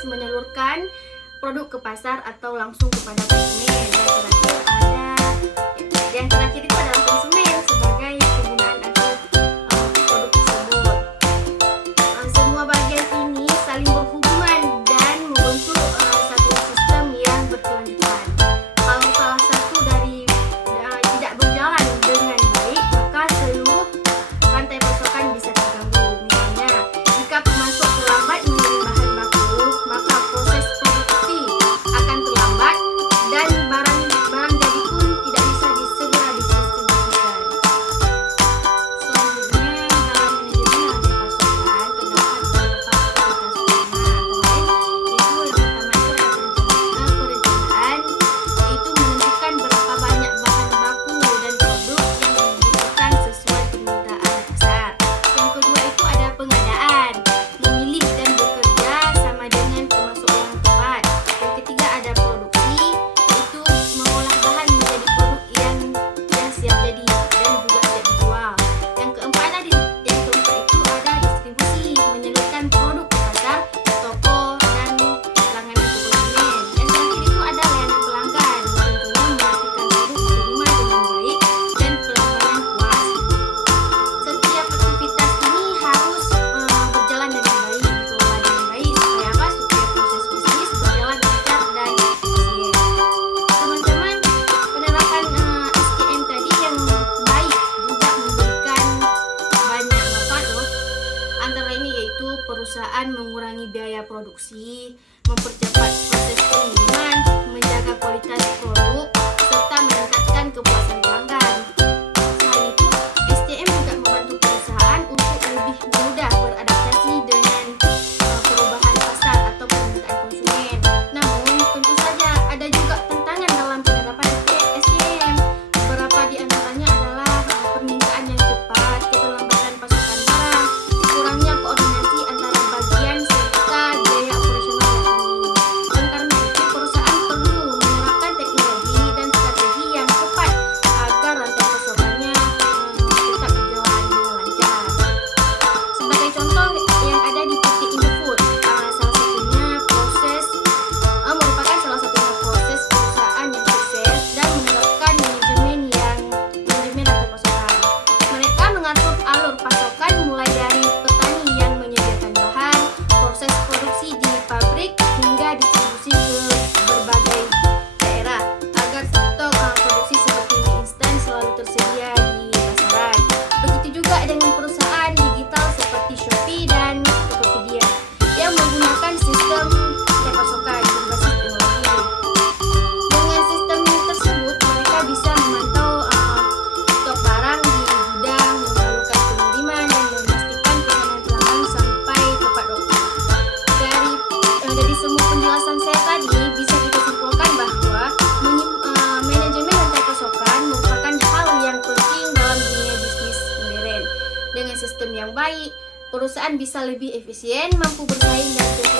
menyalurkan produk ke pasar atau langsung kepada konsumen. Yang terakhir itu adalah konsumen sebagai penggunaan atau produk tersebut. Semua bagian ini saling berhubungan dan membentuk satu sistem yang berkelanjutan. Kalau salah satu dari tidak berjalan dengan baik, maka seluruh rantai pasokan bisa terganggu. Misalnya, jika pemasok terlambat mengirim bahan baku, maka proses produksi akan terlambat dan barang jadi pun tidak bisa segera didistribusikan. Selanjutnya, dalam manajemen rantai pasokan terdapat beberapa aktivitas utama, antara lain itu yang pertama itu adalah perencanaan, yaitu menentukan berapa banyak bahan baku dan produk yang dibutuhkan sesuai permintaan pasar. Yang kedua itu ada pengadaan, memilih dan bekerja sama dengan pemasok yang tepat. Yang ketiga ada produksi, yaitu mengolah bahan menjadi produk yang siap jadi dan juga siap dijual. Yang keempat itu ada distribusi, menyalurkan produk ke pasar, toko dan langganan ke konsumen. Yang terakhir itu ada layanan pelanggan, tentunya memastikan produk diterima dengan baik dan pelanggan puas. Setiap aktivitas ini harus berjalan dengan baik, dikelola dengan baik supaya apa? Supaya proses bisnis berjalan lancar dan efisien. Teman-teman, penerapan SCM tadi yang baik juga memberikan banyak manfaat loh. Antara lain yaitu perusahaan mengurangi biaya produksi, mempercepat proses pengiriman, menjaga kualitas produk, serta meningkatkan kepuasan pelanggan. Selain itu, SCM juga membantu perusahaan untuk lebih mudah beradaptasi dengan perubahan pasar atau permintaan konsumen. Namun, tentu saja ada juga tantangan dalam penerapan SCM. Beberapa di antaranya adalah permintaan yang cepat, keterlambatan pasokan barang, kurangnya koordinasi antara bagian, serta biaya operasional yang tinggi. Dan karena itu, perusahaan perlu menerapkan teknologi dan strategi yang tepat agar rantai pasokannya tetap berjalan dengan lancar. Sebagai contoh yang ada di PT Indofood, merupakan salah satunya proses perusahaan yang sukses dan menerapkan manajemen rantai pasokan. Mereka mengatur alur pasokan mulai dari petani yang menyediakan bahan, proses produksi di pabrik hingga distribusi ke berbagai daerah agar stok produksi seperti mie instan selalu tersedia di pasaran. Begitu juga dengan perusahaan digital seperti Shopee dan Tokopedia yang menggunakan sistem rantai pasokan berbasis teknologi. Dengan sistem tersebut, mereka bisa memantau stok barang di gudang baik. Perusahaan bisa lebih efisien, mampu bersaing dan tentu